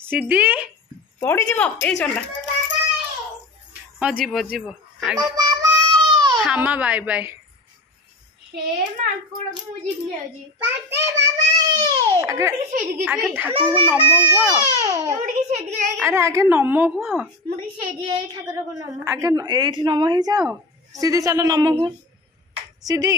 सिद्धि पड़ी जीव ए चलला हाँ जीव जीव हाँ माँ बाय बाय आगे ठाकुर को नम हुआ अरे आगे नम हुआ आगे ये नम हो जाओ सीधी चलो नम हुआ सीधी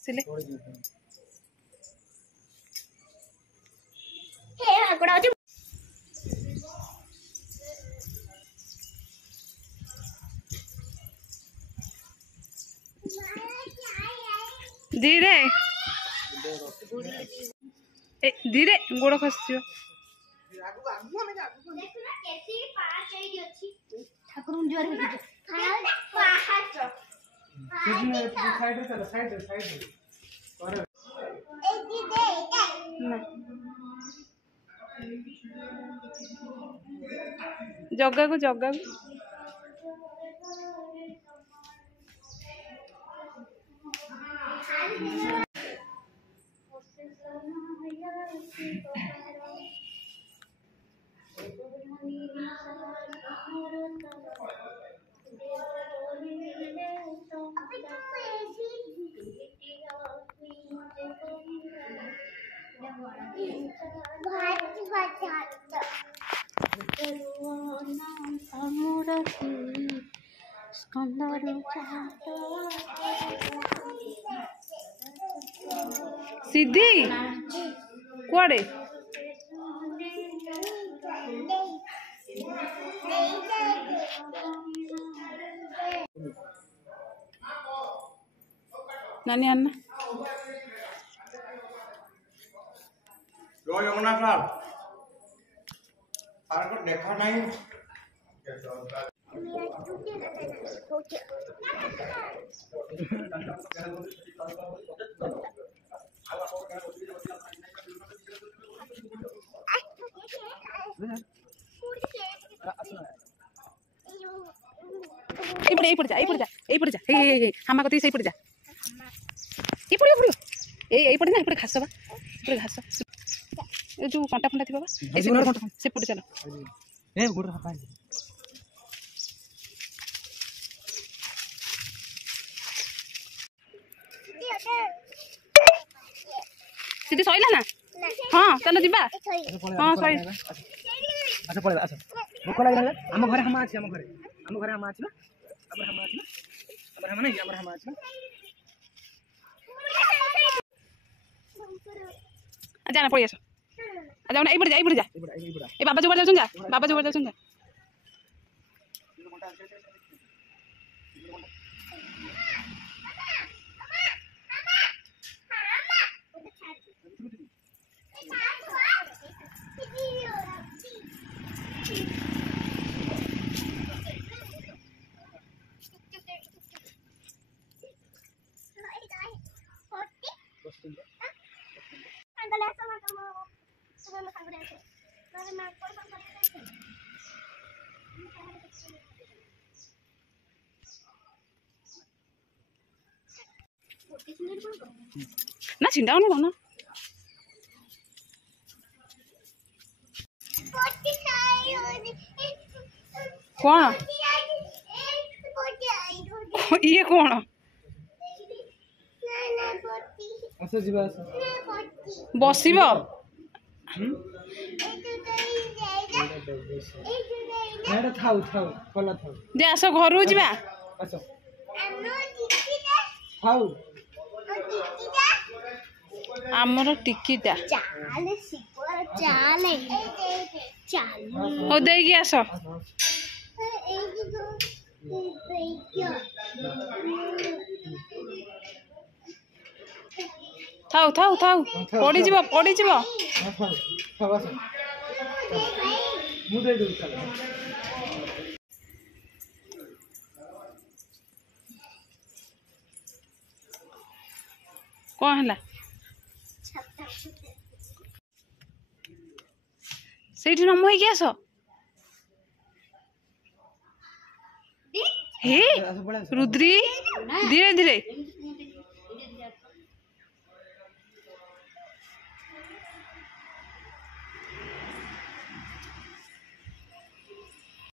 सिले धीरे धीरे गोड़ खस जगा को जगा को सिद्धि कुआड़े नानी अन्ना जो यमुना सर सार को देखा नहीं पड़ जा हामा कती सही पड़ जा ये पड़ो ए पड़े ना घास बा घास जो कंटा फंटा थी से पड़े चलो सीधी सैला ना हाँ चलो जीवा हाँ सही अच्छा पड़े अच्छा भूख लगे आम घरे हम अच्छे आम घरे हम अच्छे हम नहीं हम अच्छे जाना पड़ी आस जाओ ना पड़ जा ए बाबा जो जा बाबा जो जा ना चिंता ना कौन ये कौन बस दे आस घर जा आमर टिकिटा ओ देगी आस ଥାଉ ଥାଉ ଥାଉ ପଡ଼ିଯିବ ପଡ଼ିଯିବ। ମୁଁ ଦେଇଦେବି ଚାଲ। କ'ଣ ହେଲା? ସେଇଠି ନମ ହେଇକି ଆସ। ହେ ରୁଦ୍ରି ଧୀରେ ଧୀରେ